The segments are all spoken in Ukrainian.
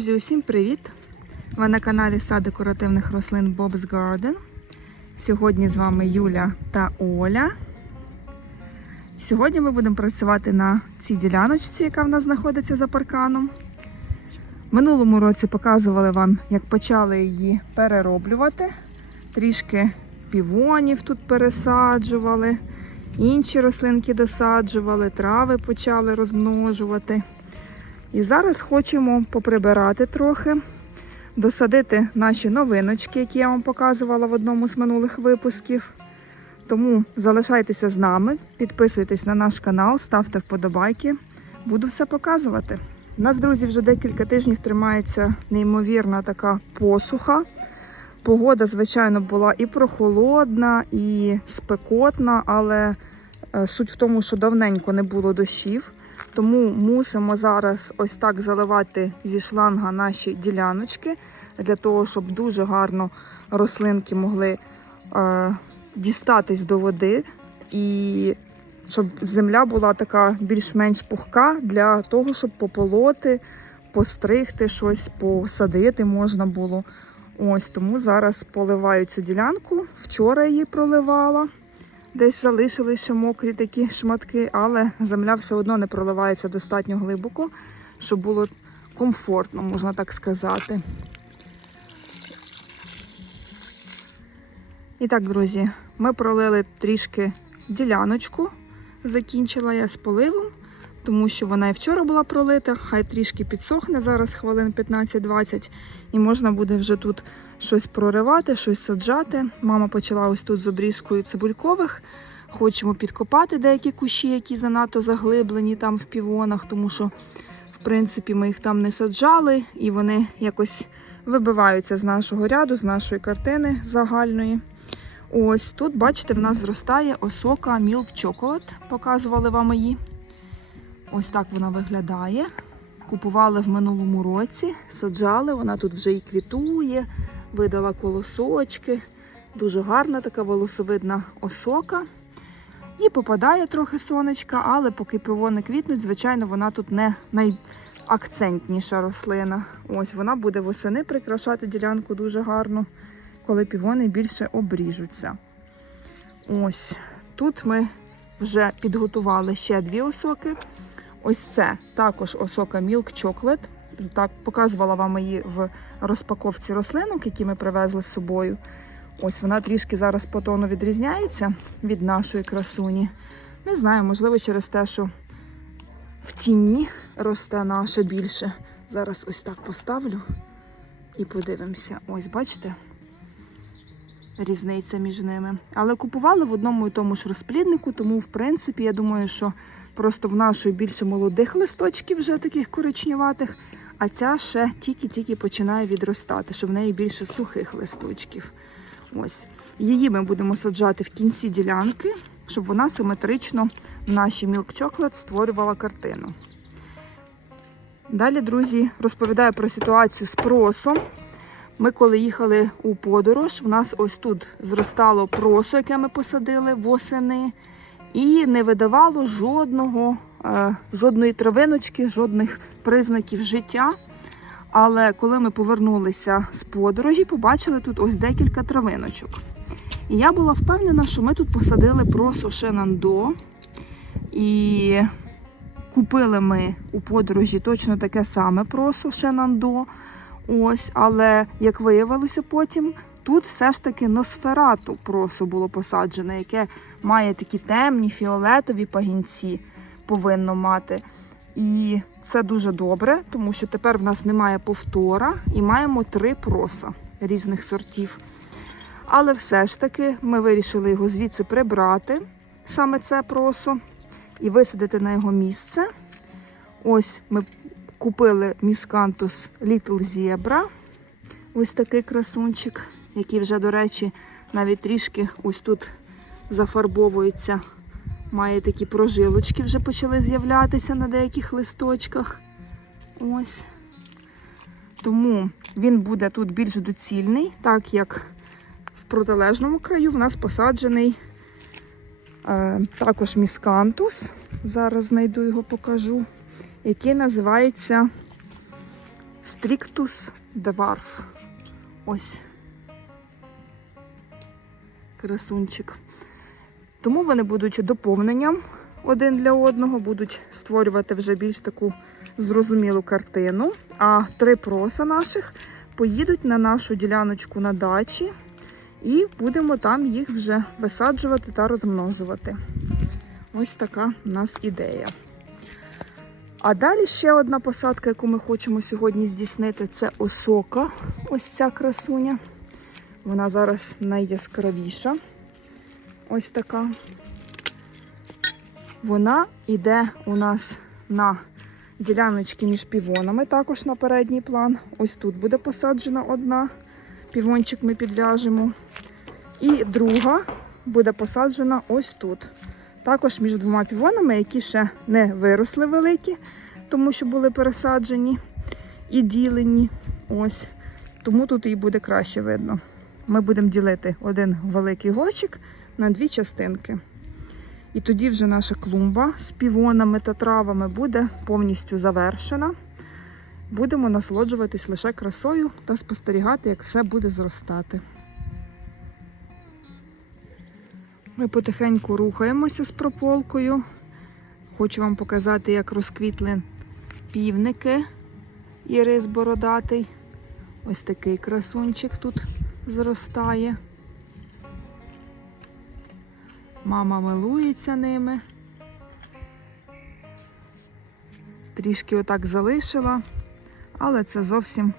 Друзі, усім привіт! Ви на каналі Сад декоративних рослин Bob's Garden. Сьогодні з вами Юля та Оля. Сьогодні ми будемо працювати на цій діляночці, яка в нас знаходиться за парканом. Минулому році показували вам, як почали її перероблювати. Трішки півонів тут пересаджували, інші рослинки досаджували, трави почали розмножувати. І зараз хочемо поприбирати трохи, досадити наші новиночки, які я вам показувала в одному з минулих випусків. Тому залишайтеся з нами, підписуйтесь на наш канал, ставте вподобайки. Буду все показувати. У нас, друзі, вже декілька тижнів тримається неймовірна така посуха. Погода, звичайно, була і прохолодна, і спекотна, але е, суть в тому, що давненько не було дощів. Тому мусимо зараз ось так заливати зі шланга наші діляночки, для того, щоб дуже гарно рослинки могли е, дістатись до води, і щоб земля була така більш-менш пухка для того, щоб пополоти, постригти щось, посадити можна було. Ось тому зараз поливаю цю ділянку. Вчора її проливала. Десь залишили ще мокрі такі шматки, але земля все одно не проливається достатньо глибоко, щоб було комфортно, можна так сказати. І так, друзі, ми пролили трішки діляночку. Закінчила я з поливом, тому що вона і вчора була пролита, хай трішки підсохне зараз хвилин 15-20, і можна буде вже тут щось проривати, щось саджати. Мама почала ось тут з обрізкою цибулькових. Хочемо підкопати деякі кущі, які занадто заглиблені там в півонах, тому що, в принципі, ми їх там не саджали, і вони якось вибиваються з нашого ряду, з нашої картини загальної. Ось тут, бачите, в нас зростає осока Milk Chocolate. Показували вам її. Ось так вона виглядає. Купували в минулому році, саджали, вона тут вже і квітує, видала колосочки. Дуже гарна така волосовидна осока. І попадає трохи сонечка, але поки пивони квітнуть, звичайно, вона тут не найакцентніша рослина. Ось вона буде восени прикрашати ділянку дуже гарно, коли півони більше обріжуться. Ось тут ми вже підготували ще дві осоки. Ось це також осока Milk Chocolate. Так, показувала вам її в розпаковці рослинок, які ми привезли з собою. Ось вона трішки зараз по тону відрізняється від нашої красуні. Не знаю, можливо, через те, що в тіні росте наша більше. Зараз ось так поставлю і подивимося. Ось, бачите? Різниця між ними. Але купували в одному і тому ж розпліднику, тому, в принципі, я думаю, що просто в нашої більше молодих листочків, вже таких коричневатих, а ця ще тільки-тільки починає відростати, що в неї більше сухих листочків. Ось. Її ми будемо саджати в кінці ділянки, щоб вона симетрично нашій Milk Chocolate створювала картину. Далі, друзі, розповідаю про ситуацію з просом. Ми, коли їхали у подорож, в нас ось тут зростало просо, яке ми посадили восени, і не видавало жодного, е, жодної травиночки, жодних признаків життя. Але коли ми повернулися з подорожі, побачили тут ось декілька травиночок. І я була впевнена, що ми тут посадили просо Шенандо. І купили ми у подорожі точно таке саме просо Шенандо. Ось, але як виявилося потім, тут все ж таки носферату просо було посаджене, яке має такі темні фіолетові пагінці, повинно мати. І це дуже добре, тому що тепер в нас немає повтора і маємо три проса різних сортів. Але все ж таки ми вирішили його звідси прибрати, саме це просо, і висадити на його місце. Ось ми купили міскантус Little Zebra. Ось такий красунчик, який вже, до речі, навіть трішки ось тут зафарбовується. Має такі прожилочки, вже почали з'являтися на деяких листочках. Ось. Тому він буде тут більш доцільний, так як в протилежному краю в нас посаджений е, також міскантус. Зараз знайду його покажу, який називається Strictus dwarf. Ось. Красунчик. Тому вони будуть доповненням один для одного, будуть створювати вже більш таку зрозумілу картину. А три проса наших поїдуть на нашу діляночку на дачі і будемо там їх вже висаджувати та розмножувати. Ось така в нас ідея. А далі ще одна посадка, яку ми хочемо сьогодні здійснити, це осока. Ось ця красуня. Вона зараз найяскравіша. Ось така. Вона йде у нас на діляночки між півонами, також на передній план. Ось тут буде посаджена одна. Півончик ми підв'яжемо. І друга буде посаджена ось тут. Також між двома півонами, які ще не виросли великі, тому що були пересаджені і ділені. Ось. Тому тут і буде краще видно. Ми будемо ділити один великий горщик на дві частинки. І тоді вже наша клумба з півонами та травами буде повністю завершена. Будемо насолоджуватись лише красою та спостерігати, як все буде зростати. Ми потихеньку рухаємося з прополкою. Хочу вам показати, як розквітли півники і рис бородатий. Ось такий красунчик тут зростає. Мама милується ними. Трішки отак залишила, але це зовсім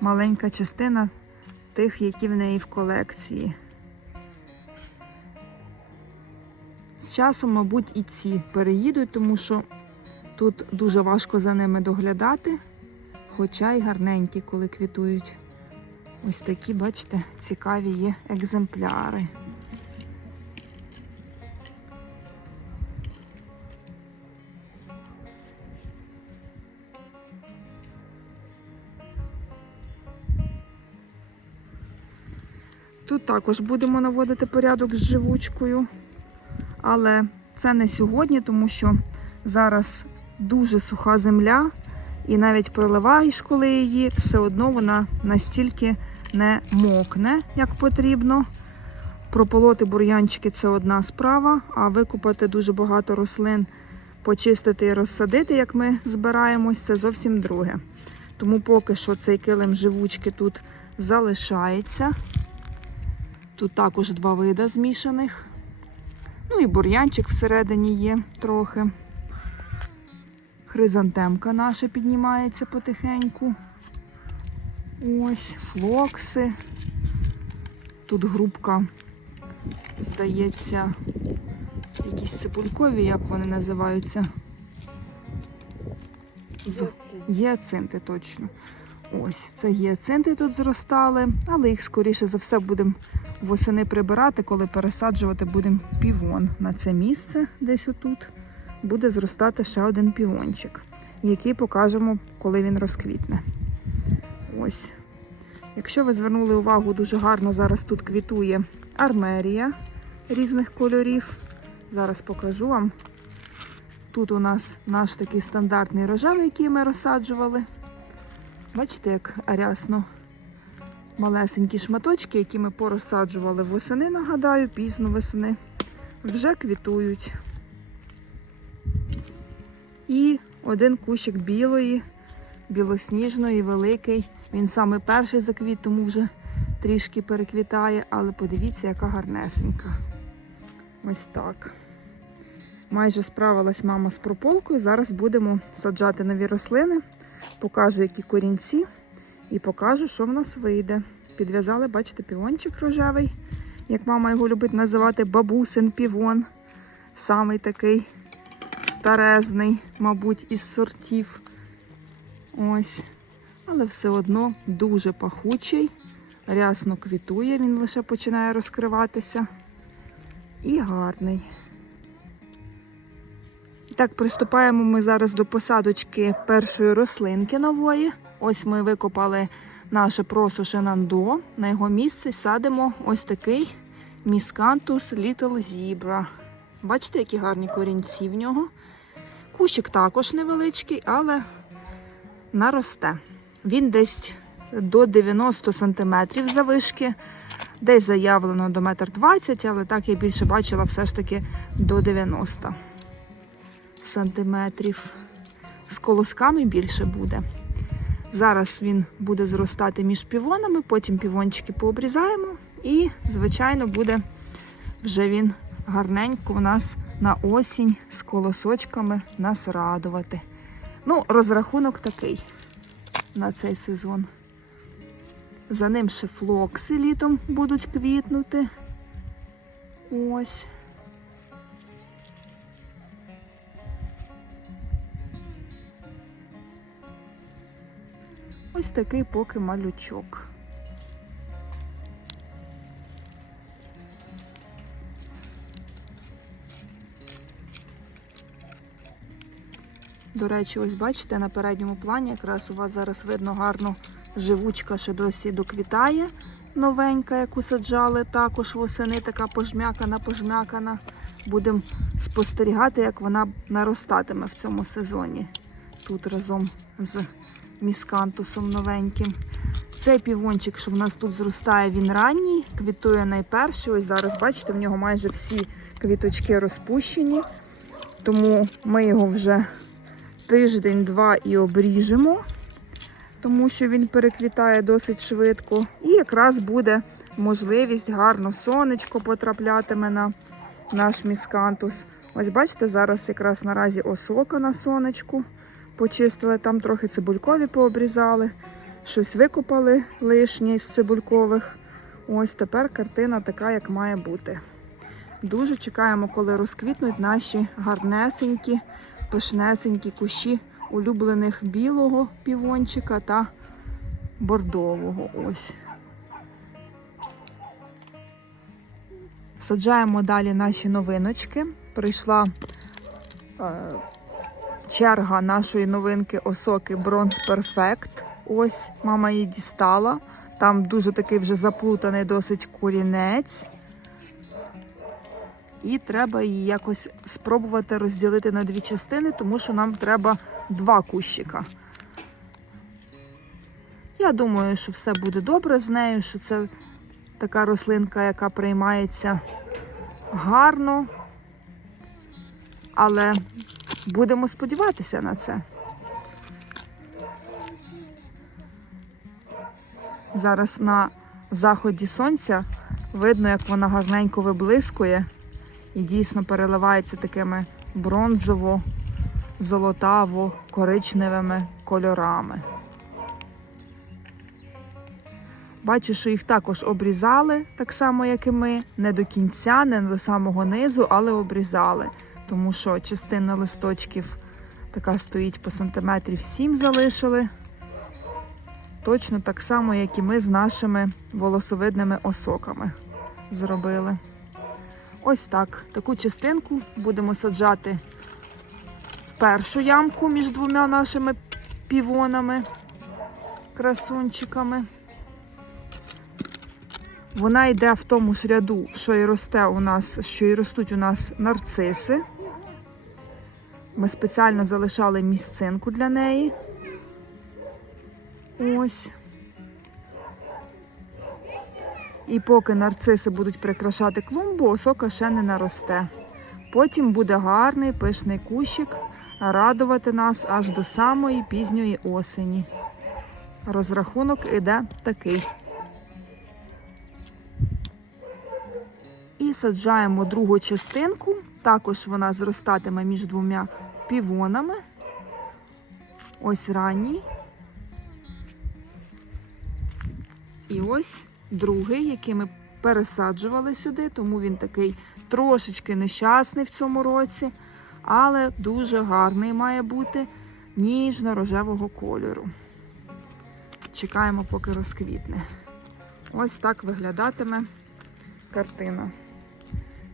маленька частина тих, які в неї в колекції. З часом, мабуть, і ці переїдуть, тому що тут дуже важко за ними доглядати, хоча й гарненькі, коли квітують. Ось такі, бачите, цікаві є екземпляри. Тут також будемо наводити порядок з живучкою, але це не сьогодні, тому що зараз дуже суха земля, і навіть проливаєш, коли її, все одно вона настільки не мокне, як потрібно. Прополоти бур'янчики це одна справа, а викупати дуже багато рослин, почистити і розсадити, як ми збираємось, це зовсім друге. Тому поки що цей килим живучки тут залишається. Тут також два вида змішаних. Ну і бур'янчик всередині є трохи. Хризантемка наша піднімається потихеньку. Ось, флокси. Тут грубка, здається, якісь цибулькові, як вони називаються. Гіацинти точно. Ось, це гіацинти тут зростали, але їх, скоріше за все, будемо восени прибирати, коли пересаджувати будемо півон на це місце, десь отут. Буде зростати ще один півончик, який покажемо, коли він розквітне. Ось. Якщо ви звернули увагу, дуже гарно зараз тут квітує армерія різних кольорів. Зараз покажу вам. Тут у нас наш такий стандартний рожевий, який ми розсаджували. Бачите, як рясно малесенькі шматочки, які ми порозсаджували восени, нагадаю, пізно весени, вже квітують. І один кущик білої, білосніжної, великий. Він саме перший заквіт, тому вже трішки переквітає, але подивіться, яка гарнесенька. Ось так. Майже справилась мама з прополкою. Зараз будемо саджати нові рослини. Покажу, які корінці, і покажу, що в нас вийде. Підв'язали, бачите, півончик рожевий, як мама його любить називати бабусин півон. Самий такий старезний, мабуть, із сортів. Ось. Але все одно дуже пахучий, рясно квітує, він лише починає розкриватися. І гарний. Так, приступаємо ми зараз до посадочки першої рослинки нової. Ось ми викопали наше просушенандо. На його місце садимо ось такий міскантус Little Zebra. Бачите, які гарні корінці в нього. Кущик також невеличкий, але наросте. Він десь до 90 см завишки. Десь заявлено до 1,20 м, але так я більше бачила все ж таки до 90 сантиметрів. З колосками більше буде. Зараз він буде зростати між півонами, потім півончики пообрізаємо, і, звичайно, буде вже він гарненько у нас на осінь з колосочками нас радувати. Ну, розрахунок такий на цей сезон. За ним ще флокси літом будуть квітнути. Ось. Ось такий поки малючок. До речі, ось бачите, на передньому плані якраз у вас зараз видно гарно живучка ще досі доквітає. Новенька, яку саджали також восени, така пожмякана, пожмякана. Будемо спостерігати, як вона наростатиме в цьому сезоні. Тут разом з міскантусом новеньким. Цей півончик, що в нас тут зростає, він ранній, квітує найперший. Ось зараз, бачите, в нього майже всі квіточки розпущені. Тому ми його вже тиждень-два і обріжемо, тому що він переквітає досить швидко. І якраз буде можливість гарно сонечко потраплятиме на наш міскантус. Ось бачите, зараз якраз наразі осока на сонечку. Почистили, там трохи цибулькові пообрізали, щось викопали лишнє з цибулькових. Ось тепер картина така, як має бути. Дуже чекаємо, коли розквітнуть наші гарнесенькі, пишнесенькі кущі улюблених білого півончика та бордового. Ось. Саджаємо далі наші новиночки. Прийшла е, черга нашої новинки осоки Bronze Perfect. Ось мама її дістала. Там дуже такий вже заплутаний досить корінець. І треба її якось спробувати розділити на дві частини, тому що нам треба два кущика. Я думаю, що все буде добре з нею, що це така рослинка, яка приймається гарно. Але будемо сподіватися на це. Зараз на заході сонця видно, як вона гарненько виблискує і дійсно переливається такими бронзово-золотаво-коричневими кольорами. Бачу, що їх також обрізали, так само, як і ми. Не до кінця, не до самого низу, але обрізали. Тому що частина листочків така стоїть по сантиметрів 7 залишили. Точно так само, як і ми з нашими волосовидними осоками зробили. Ось так. Таку частинку будемо саджати в першу ямку між двома нашими півонами, красунчиками. Вона йде в тому ж ряду, що і росте у нас, що і ростуть у нас нарциси. Ми спеціально залишали місцинку для неї. Ось. І поки нарциси будуть прикрашати клумбу, осока ще не наросте. Потім буде гарний пишний кущик радувати нас аж до самої пізньої осені. Розрахунок іде такий. І саджаємо другу частинку. Також вона зростатиме між двома півонами. Ось ранній. І ось другий, який ми пересаджували сюди, тому він такий трошечки нещасний в цьому році, але дуже гарний має бути ніжно-рожевого кольору. Чекаємо, поки розквітне. Ось так виглядатиме картина.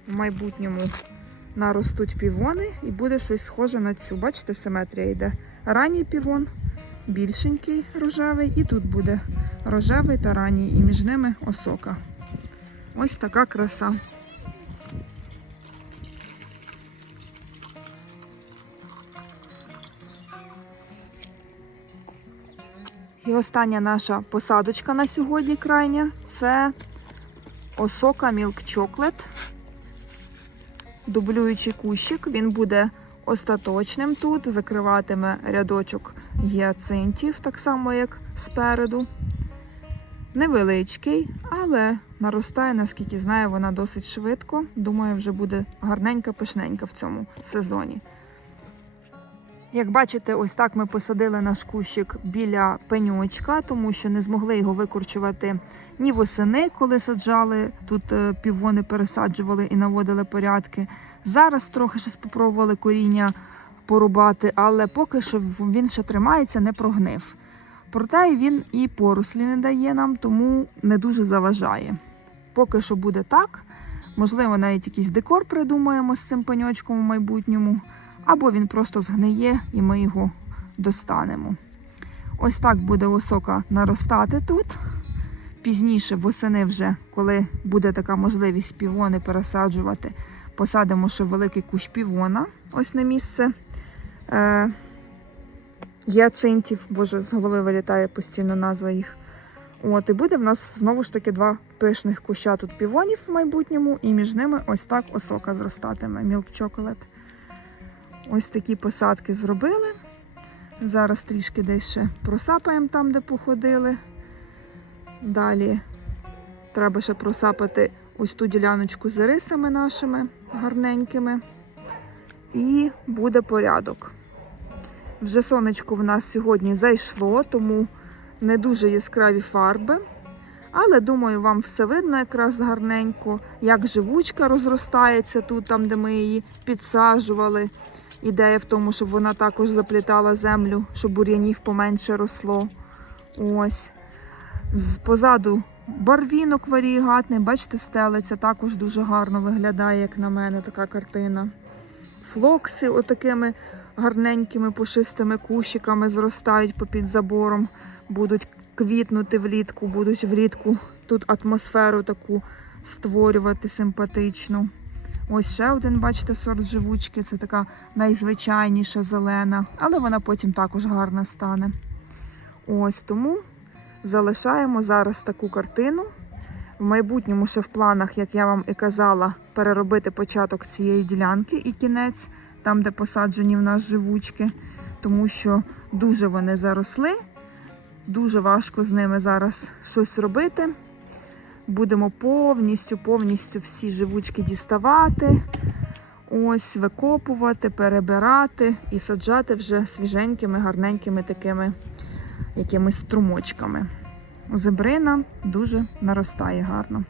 В майбутньому наростуть півони і буде щось схоже на цю. Бачите, симетрія йде. Ранній півон, більшенький рожевий, і тут буде рожевий та ранній, і між ними осока. Ось така краса. І остання наша посадочка на сьогодні крайня це осока Milk Chocolate. Дублюючий кущик. Він буде остаточним тут, закриватиме рядочок гіацинтів, так само як спереду. Невеличкий, але наростає, наскільки знаю, вона досить швидко. Думаю, вже буде гарненька, пишненька в цьому сезоні. Як бачите, ось так ми посадили наш кущик біля пеньочка, тому що не змогли його викорчувати ні восени, коли саджали. Тут е, півони пересаджували і наводили порядки. Зараз трохи ще спробували коріння порубати, але поки що він ще тримається, не прогнив. Проте він і порослі не дає нам, тому не дуже заважає. Поки що буде так. Можливо, навіть якийсь декор придумаємо з цим пеньочком у майбутньому, або він просто згниє і ми його достанемо. Ось так буде осока наростати тут. Пізніше, восени вже, коли буде така можливість півони пересаджувати, посадимо ще великий кущ півона, ось на місце е, гіацинтів, боже, з голови вилітає постійно назва їх. От, і буде в нас знову ж таки два пишних куща тут півонів в майбутньому, і між ними ось так осока зростатиме. Milk Chocolate. Ось такі посадки зробили. Зараз трішки десь ще просапаємо там, де походили. Далі треба ще просапати ось ту діляночку з рисами нашими гарненькими. І буде порядок. Вже сонечко в нас сьогодні зайшло, тому не дуже яскраві фарби. Але думаю, вам все видно якраз гарненько, як живучка розростається тут, там, де ми її підсаджували. Ідея в тому, щоб вона також заплітала землю, щоб бур'янів поменше росло. Ось. Позаду барвінок варієгатний, бачите, стелиця також дуже гарно виглядає, як на мене, така картина. Флокси отакими гарненькими пушистими кущиками зростають попід забором, будуть квітнути влітку, будуть влітку тут атмосферу таку створювати симпатичну. Ось ще один, бачите, сорт живучки. Це така найзвичайніша зелена, але вона потім також гарна стане. Ось тому залишаємо зараз таку картину. В майбутньому ще в планах, як я вам і казала, переробити початок цієї ділянки і кінець, там, де посаджені в нас живучки, тому що дуже вони заросли, дуже важко з ними зараз щось робити. Будемо повністю, повністю всі живучки діставати, ось викопувати, перебирати і саджати вже свіженькими, гарненькими такими якимись струмочками. Зебрина дуже наростає гарно.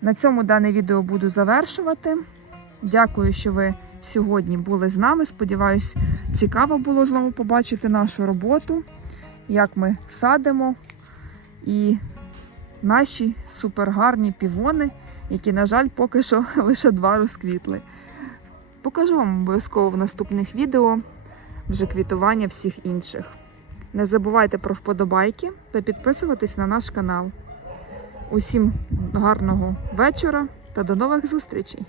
На цьому дане відео буду завершувати. Дякую, що ви сьогодні були з нами. Сподіваюсь, цікаво було знову побачити нашу роботу, як ми садимо і наші супергарні півони, які, на жаль, поки що лише два розквітли. Покажу вам обов'язково в наступних відео вже квітування всіх інших. Не забувайте про вподобайки та підписуватись на наш канал. Усім гарного вечора та до нових зустрічей!